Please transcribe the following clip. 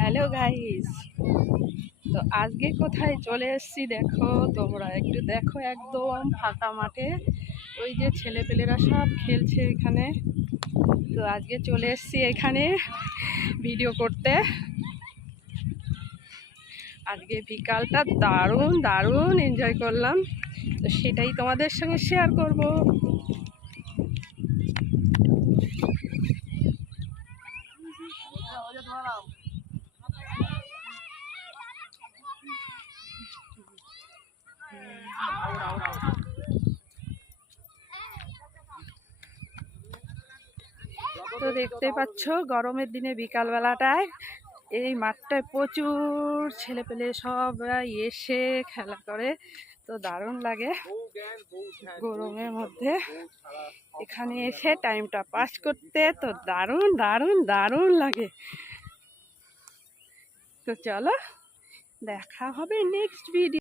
Hello guys, তো আজকে কোথায় চলে এসেছি দেখো, তোমরা একটু দেখো। একদম ফাঁকা মাঠে ওই যে ছেলেপেলেরা সব খেলছে এখানে। তো আজকে চলে এসেছি এখানে ভিডিও করতে। আজকে বিকালটা দারুণ দারুণ এনজয় করলাম, তো সেটাই তোমাদের সঙ্গে শেয়ার করব। তো দেখতে পাচ্ছ গরমের দিনে বিকালবেলাটায় এই মাঠটায় প্রচুর ছেলেপেলে সব এসে খেলা করে, তো দারুণ লাগে গরমের মধ্যে এখানে এসে টাইমটা পাস করতে। তো দারুণ দারুণ দারুণ লাগে। তো চলো দেখা হবে নেক্সট ভিডিও।